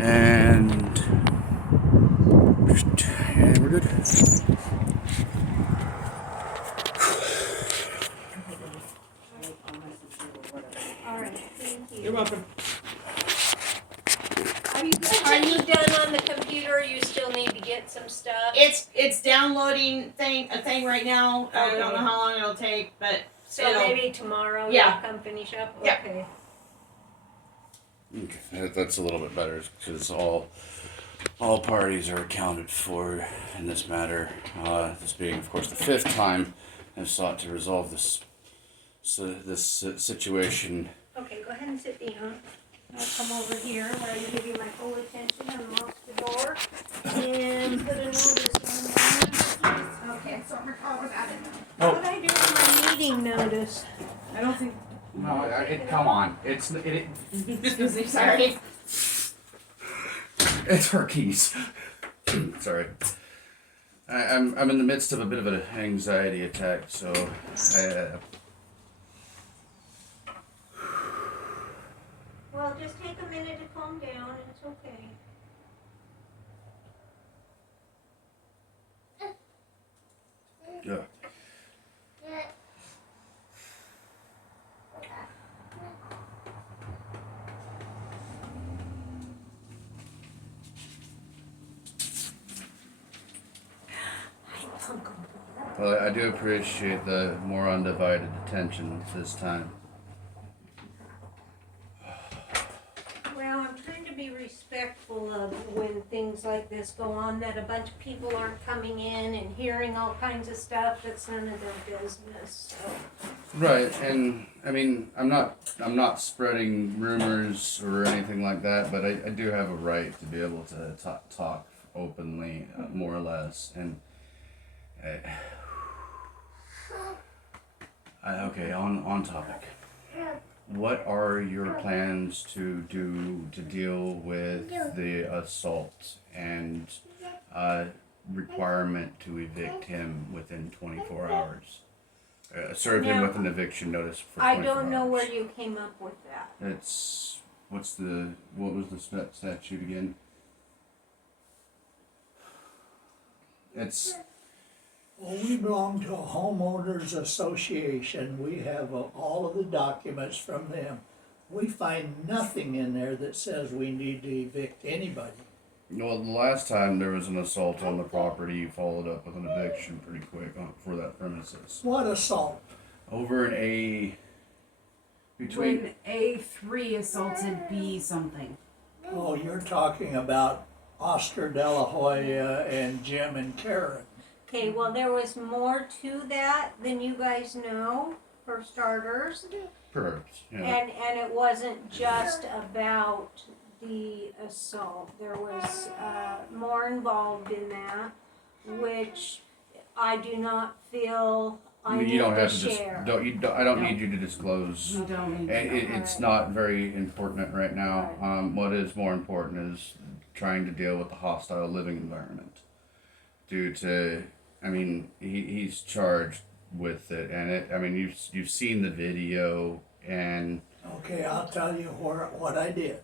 And we're good. All right, thank you. You're welcome. Are you done on the computer? You still need to get some stuff? It's downloading a thing right now. I don't know how long it'll take, but So maybe tomorrow Yeah. you'll come finish up? Yeah. Okay. Okay, that's a little bit better because all parties are accounted for in this matter. This being, of course, the fifth time I've sought to resolve this situation. Okay, go ahead and sit down. I'll come over here where I give you my full attention and lock the door and put a notice on there. Okay, so I'm recalling that in there. What did I do with my meeting notice? I don't think. No, come on. Sorry. It's her keys. Sorry. I'm in the midst of a bit of an anxiety attack, so Well, just take a minute to calm down. It's okay. yeah. Well, I do appreciate the more undivided attention this time. Well, I'm trying to be respectful of when things like this go on, that a bunch of people aren't coming in and hearing all kinds of stuff that's none of their business, so. Right, and I mean, I'm not spreading rumors or anything like that, but I do have a right to be able to talk openly, more or less, and okay, on topic. What are your plans to do to deal with the assault and requirement to evict him within 24 hours? Serve him with an eviction notice for 24 I don't know hours. where you came up with that. It's what was the statute again? It's Well, we belong to a homeowners association. We have all of the documents from them. We find nothing in there that says we need to evict anybody. well, the last time there was an assault on the property, you followed up with an eviction pretty quick for that premises. What assault? Over in between When A3 assaulted B something. Oh, you're talking about Oscar De La Hoya and Jim and Karen. Okay, well, there was more to that than you guys know, for starters. perhaps, yeah. And it wasn't just about the assault. There was more involved in that, which I do not feel I need You don't to have to share. I don't need you to disclose. You don't need It's not very important right now. Right. What is more important is trying to deal with the hostile living environment. Due to, I mean, he's charged with it, and I mean, you've seen the video, and Okay, I'll tell you what I did.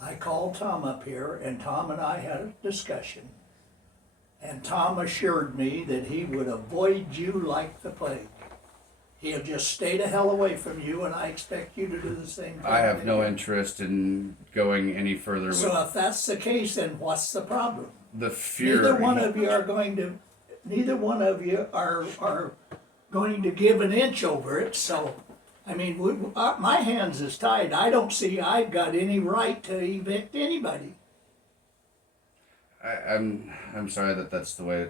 I called Tom up here, and Tom and I had a discussion. And Tom assured me that he would avoid you like the plague. He'll just stay the hell away from you, and I expect you to do the same thing. I have no interest in going any further with So if that's the case, then what's the problem? the fury. Neither one of you are going to give an inch over it, so, I mean, my hands is tied. I don't see I've got any right to evict anybody. I'm sorry that's the way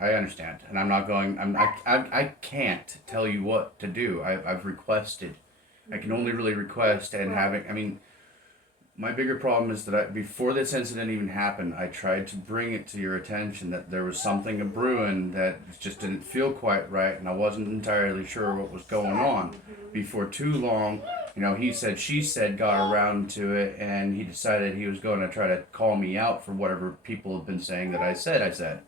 I understand, and I'm not going. I can't tell you what to do. I've requested. I can only really request, and having. I mean, my bigger problem is that before this incident even happened, I tried to bring it to your attention that there was something brewing that just didn't feel quite right, and I wasn't entirely sure what was going on. Before too long, he said, she said, got around to it, and he decided he was going to try to call me out for whatever people have been saying that I said.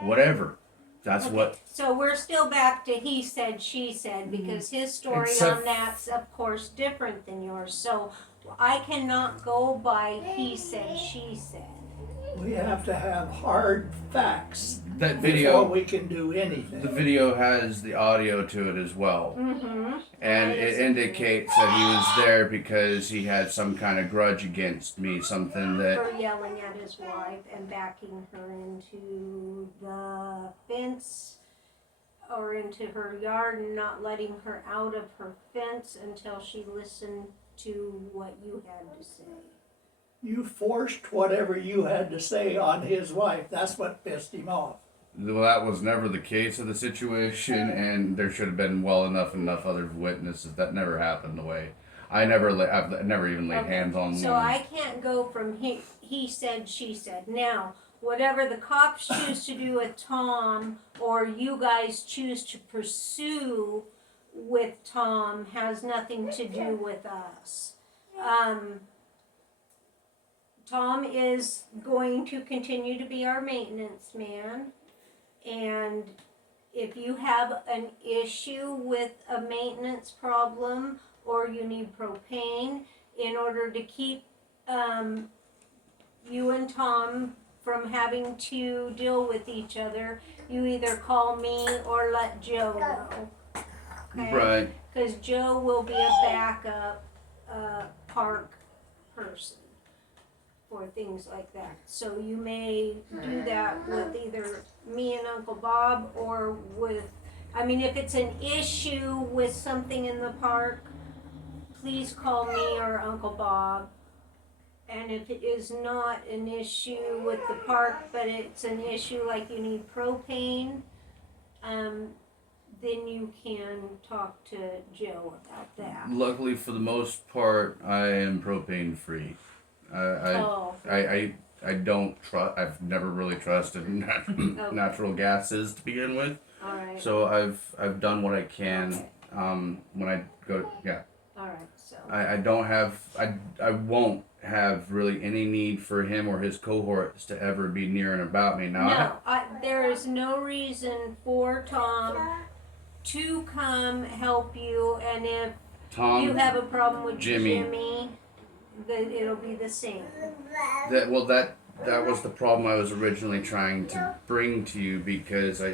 Whatever. That's what. So we're still back to he said, she said, because his story on that's, of course, different than yours. So I cannot go by he said, she said. We have to have hard facts That before video, we can do the anything. video has the audio to it as well. Mm-hmm. And it indicates that he was there because he had some kind of grudge against me, something that For yelling at his wife and backing her into the fence or into her yard and not letting her out of her fence until she listened to what you had to say. You forced whatever you had to say on his wife. That's what pissed him off. well, that was never the case of the situation, and there should have been enough other witnesses. That never happened the way. I've never even laid hands on So one. I can't go from he said, she said. Now, whatever the cops choose to do with Tom or you guys choose to pursue with Tom has nothing to do with us. Tom is going to continue to be our maintenance man, and if you have an issue with a maintenance problem or you need propane in order to keep you and Tom from having to deal with each other, you either call me or let Joe know. Okay? Right. Because Joe will be a backup park person for things like that. So you may do that with either me and Uncle Bob or with, I mean, if it's an issue with something in the park, please call me or Uncle Bob. And if it is not an issue with the park, but it's an issue like you need propane, then you can talk to Joe about that. Luckily, for the most part, I am propane free. I don't trust. I've never really trusted natural gases to begin with. All right. So I've done what I can. Okay. When I go, yeah. All right. So. I don't have. I won't have really any need for him or his cohorts to ever be near and about me now. No, there is no reason for Tom to come help you, and if Tom, you have a problem with Jimmy. then it'll be the same. That was the problem I was originally trying to bring to you, because I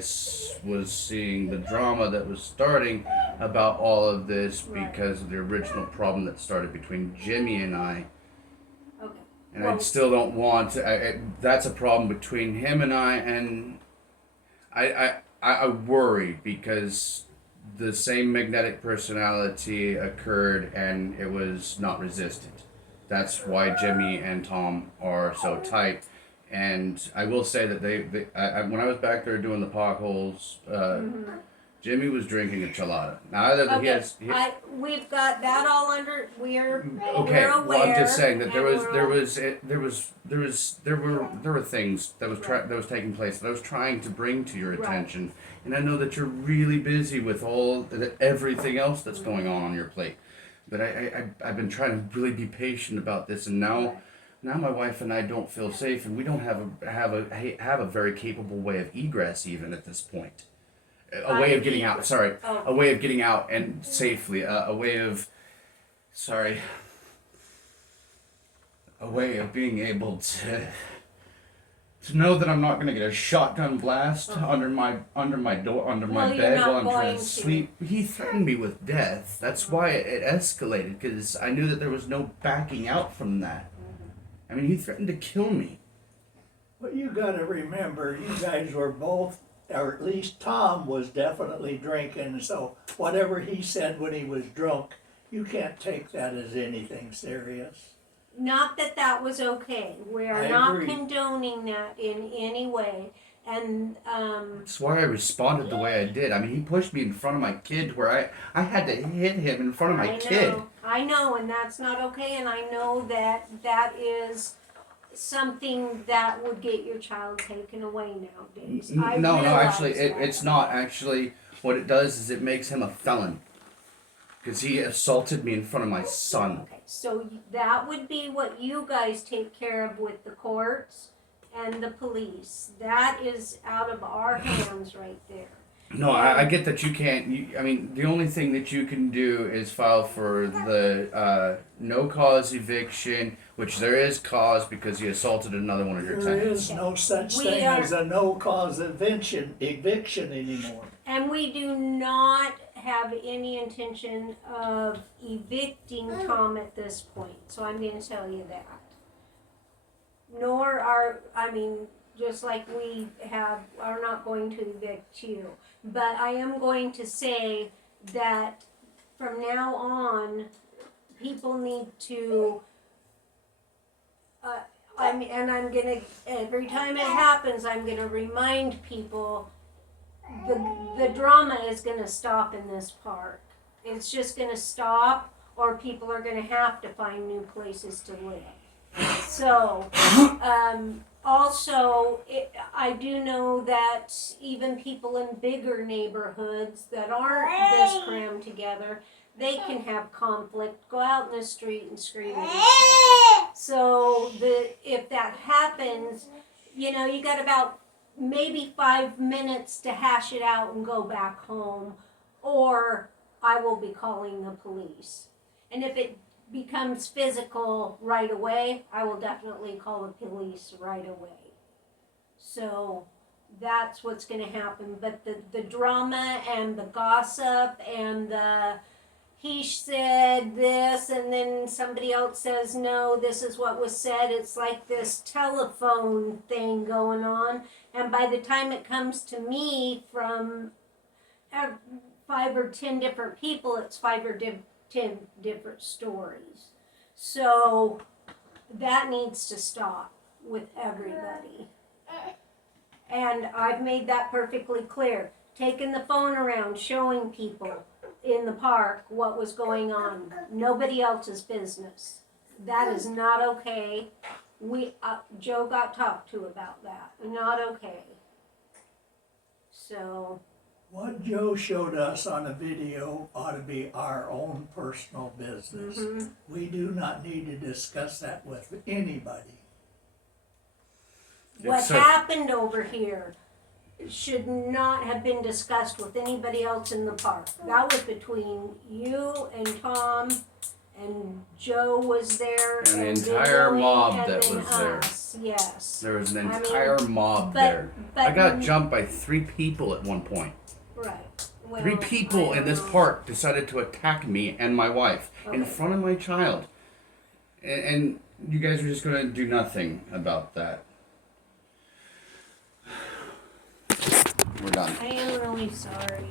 was seeing the drama that was starting about all of this because of the original problem that started between Jimmy and I. Okay. And I still don't want to. That's a problem between him and I, and I worry because the same magnetic personality occurred and it was not resisted. That's why Jimmy and Tom are so tight. And I will say that when I was back there doing the potholes, Jimmy was drinking a chelada. Now either we've got that all under. We're okay. aware. Well, I'm just saying that there were things that was taking place that I was trying to bring to your attention, and I know that you're really busy with everything else that's going on your plate. But I've been trying to really be patient about this, and now my wife and I don't feel safe, and we don't have a very capable way of egress even at this point. A way of getting out. Sorry, a way of getting out and safely. A way of being able to know that I'm not going to get a shotgun blast under my door, under my bed while I'm trying to sleep. He threatened me with death. That's why it escalated, because I knew that there was no backing out from that. I mean, he threatened to kill me. But you gotta remember, you guys were both, or at least Tom was definitely drinking, so whatever he said when he was drunk, you can't take that as anything serious. Not that was okay. We are not condoning that in any way. And That's why I responded the way I did. I mean, he pushed me in front of my kid where I had to hit him in front of my kid. I know, and that's not okay, and I know that is something that would get your child taken away nowadays. No, actually, it's not. Actually, what it does is it makes him a felon. Because he assaulted me in front of my son. Okay, so that would be what you guys take care of with the courts and the police. That is out of our hands right there. No, I get that you can't. I mean, the only thing that you can do is file for the no cause eviction, which there is cause because he assaulted another one of your There tenants. is no such We thing are- as a no-cause eviction anymore. And we do not have any intention of evicting Tom at this point, so I'm gonna tell you that. Nor just like we are not going to evict you. But I am going to say that from now on, people need to, and I'm gonna, every time it happens, I'm gonna remind people the drama is gonna stop in this park. It's just gonna stop, or people are gonna have to find new places to live. So, also, I do know that even people in bigger neighborhoods that aren't this crammed together, they can have conflict, go out in the street and scream at each other. So if that happens, you got about maybe 5 minutes to hash it out and go back home, or I will be calling the police. And if it becomes physical right away, I will definitely call the police right away. So that's what's going to happen. But the drama and the gossip and the he said this and then somebody else says no, this is what was said. It's like this telephone thing going on. And by the time it comes to me from 5 or 10 different people, it's 5 or 10 different stories. So that needs to stop with everybody. And I've made that perfectly clear. Taking the phone around, showing people in the park what was going on. Nobody else's business. That is not okay. Joe got talked to about that. Not okay. So. What Joe showed us on a video ought to be our own personal business. Mm-hmm. We do not need to discuss that with anybody. What happened over here should not have been discussed with anybody else in the park. That was between you and Tom, and Joe was there. And the entire Billy, mob and that then was there. us. Yes. There was an entire mob but- there. but- I got jumped by 3 people at one point. Right. Well, 3 people I in this don't know. park decided to attack me and my wife in Okay. front of my child. And you guys are just going to do nothing about that. We're done. I am really sorry.